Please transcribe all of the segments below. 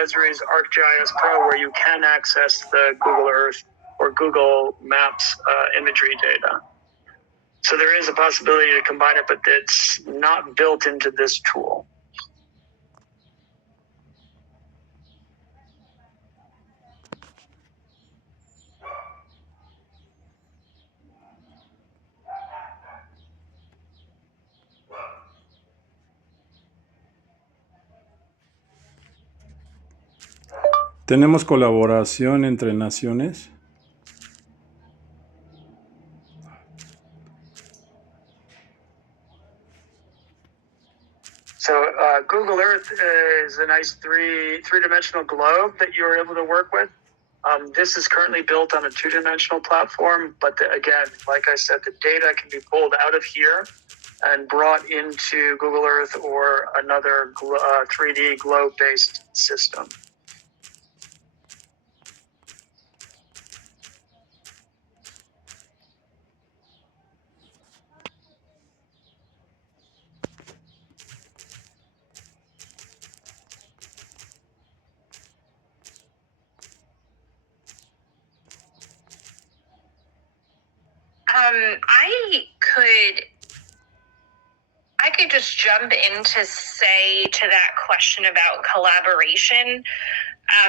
Esri's ArcGIS Pro, where you can access the Google Earth or Google Maps imagery data. So there is a possibility to combine it, but it's not built into this tool. ¿Tenemos colaboración entre naciones? So Google Earth is a nice three-dimensional globe that you're able to work with. This is currently built on a two-dimensional platform, but again, like I said, the data can be pulled out of here and brought into Google Earth or another 3D globe-based system. I could just jump in to say to that question about collaboration.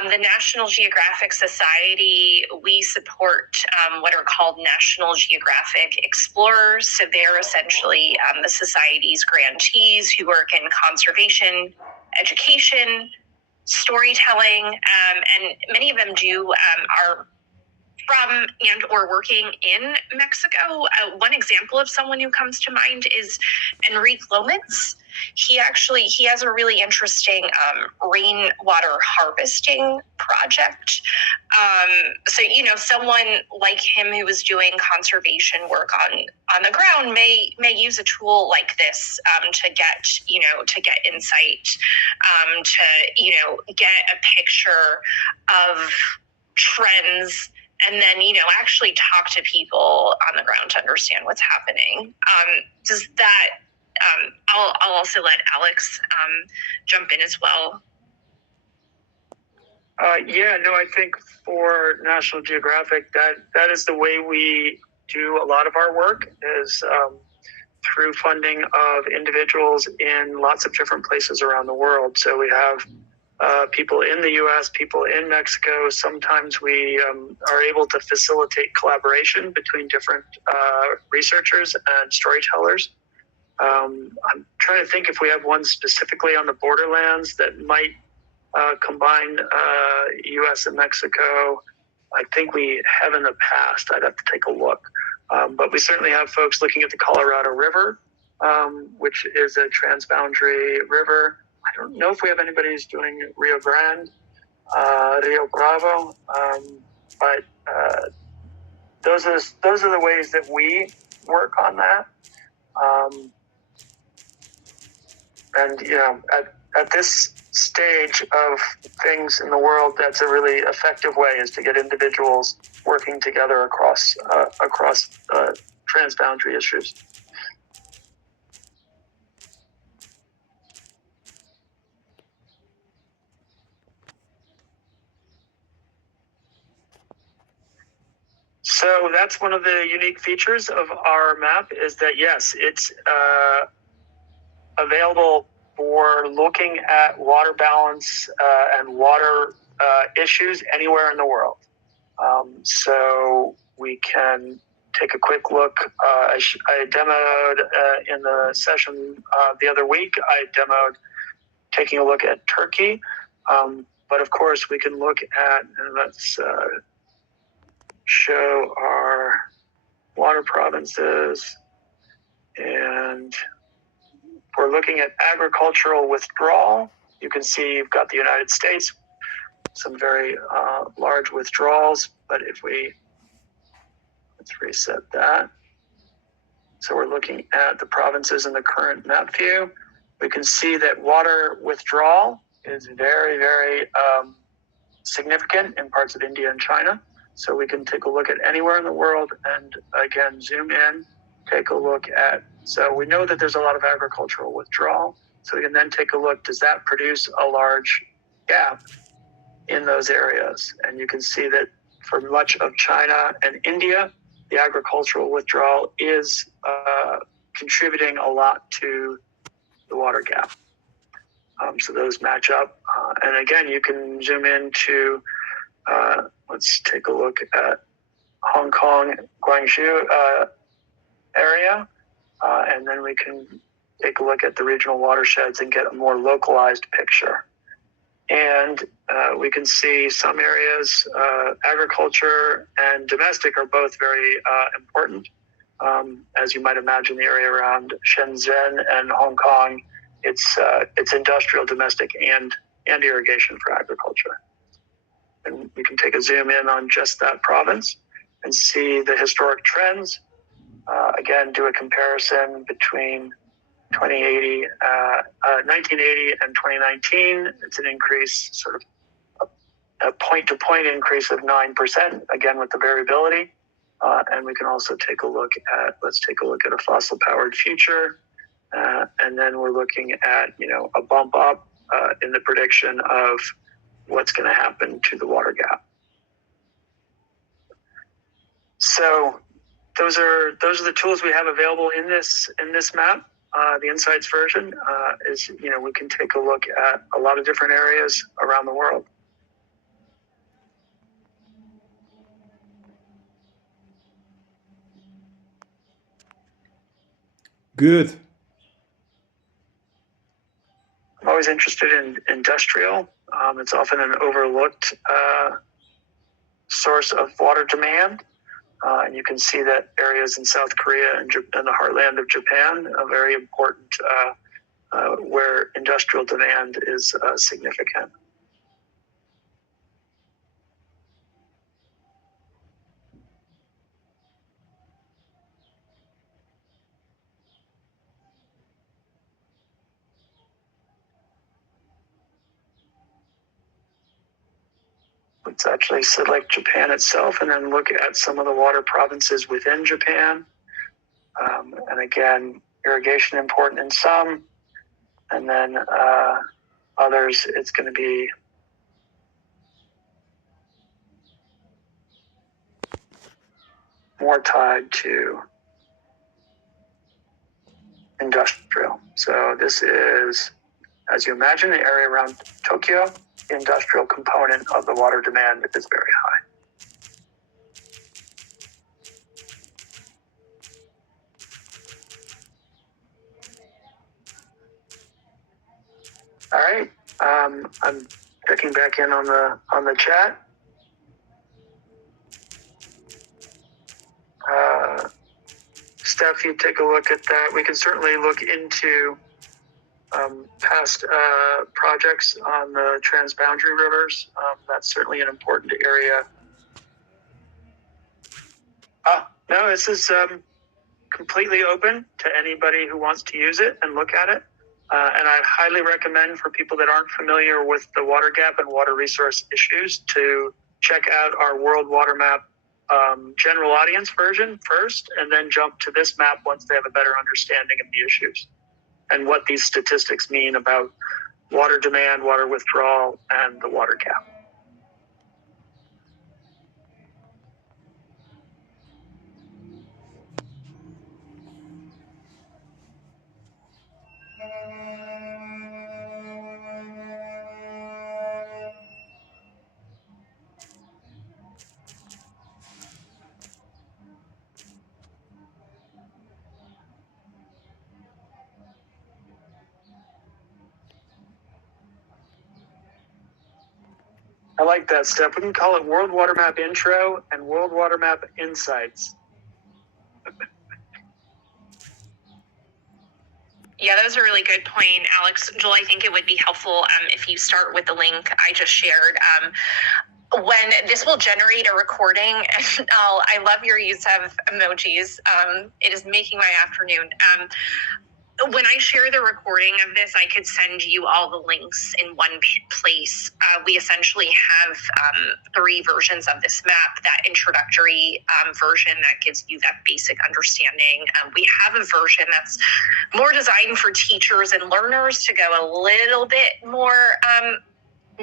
The National Geographic Society, we support what are called National Geographic Explorers. So they're essentially the Society's grantees who work in conservation, education, storytelling, and many of them are from and or working in Mexico. One example of someone who comes to mind is Enrique Lomez. He has a really interesting rainwater harvesting project. So, someone like him who is doing conservation work on the ground may use a tool like this to get insight, to get a picture of trends, and then, actually talk to people on the ground to understand what's happening. Does that, I'll also let Alex jump in as well. I think for National Geographic, that is the way we do a lot of our work, is through funding of individuals in lots of different places around the world. So we have people in the U.S., people in Mexico. Sometimes we are able to facilitate collaboration between different researchers and storytellers. I'm trying to think if we have one specifically on the borderlands that might combine U.S. and Mexico. I think we have in the past. I'd have to take a look. But we certainly have folks looking at the Colorado River, which is a transboundary river. I don't know if we have anybody who's doing Rio Grande, Rio Bravo, but those are the ways that we work on that. At this stage of things in the world, that's a really effective way, is to get individuals working together across transboundary issues. So that's one of the unique features of our map, is that, yes, it's available for looking at water balance and water issues anywhere in the world. So we can take a quick look. I demoed in the session the other week, I demoed taking a look at Turkey. But of course, we can look at, and let's show our water provinces. And we're looking at agricultural withdrawal. You can see you've got the United States, some very large withdrawals, but let's reset that. So we're looking at the provinces in the current map view. We can see that water withdrawal is very, very significant in parts of India and China. So we can take a look at anywhere in the world and, again, zoom in, take a look at. So we know that there's a lot of agricultural withdrawal. So we can then take a look, does that produce a large gap in those areas. And you can see that for much of China and India, the agricultural withdrawal is contributing a lot to the water gap. So those match up. And again, you can zoom into, let's take a look at Hong Kong, Guangzhou area. And then we can take a look at the regional watersheds and get a more localized picture. And we can see some areas, agriculture and domestic are both very important. As you might imagine, the area around Shenzhen and Hong Kong, it's industrial, domestic, and irrigation for agriculture. And we can take a zoom in on just that province and see the historic trends. Again, do a comparison between 1980 and 2019. It's an increase, sort of a point-to-point increase of 9%, again with the variability. And we can also take a look at, let's take a look at a fossil-powered future. And then we're looking at, a bump up in the prediction of what's going to happen to the water gap. So those are the tools we have available in this map. The Insights version is, we can take a look at a lot of different areas around the world. Good. I'm always interested in industrial. It's often an overlooked source of water demand. And you can see that areas in South Korea and the heartland of Japan are very important where industrial demand is significant. Let's actually select Japan itself and then look at some of the water provinces within Japan. And again, irrigation important in some, and then others, it's going to be more tied to industrial. So this is, as you imagine, the area around Tokyo. The industrial component of the water demand is very high. All right, I'm checking back in on the chat. Steph, you take a look at that. We can certainly look into past projects on the transboundary rivers. That's certainly an important area. No, this is completely open to anybody who wants to use it and look at it. And I highly recommend for people that aren't familiar with the water gap and water resource issues to check out our World Water Map general audience version first, and then jump to this map once they have a better understanding of the issues and what these statistics mean about water demand, water withdrawal, and the water gap. I like that, Steph. We can call it World Water Map Intro and World Water Map Insights. Yeah, that was a really good point, Alex. Joel, I think it would be helpful if you start with the link I just shared. When this will generate a recording, and I love your use of emojis. It is making my afternoon. When I share the recording of this, I could send you all the links in one place. We essentially have 3 versions of this map. That introductory version that gives you that basic understanding. We have a version that's more designed for teachers and learners to go a little bit more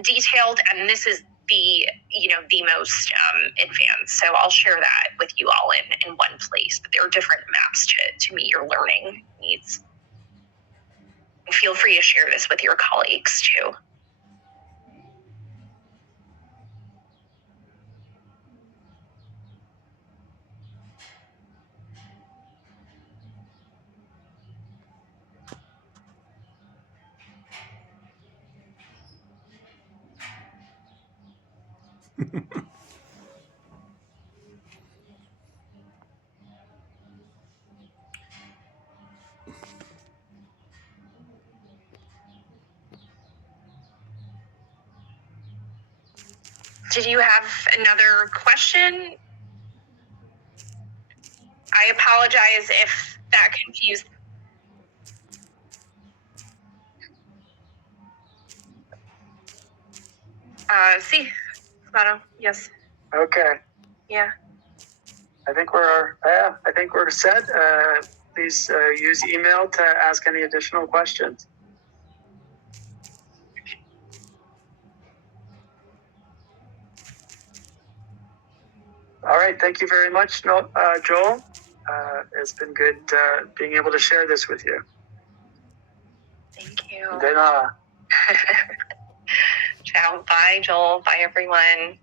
detailed, and this is the most advanced. So I'll share that with you all in one place. But there are different maps to meet your learning needs. And feel free to share this with your colleagues too. Did you have another question? I apologize if that confused. Sí, claro, yes. Okay. Yeah. I think we're set. Please use email to ask any additional questions. All right. Thank you very much, Joel. It's been good being able to share this with you. Thank you. De nada. Ciao. Bye, Joel. Bye, everyone.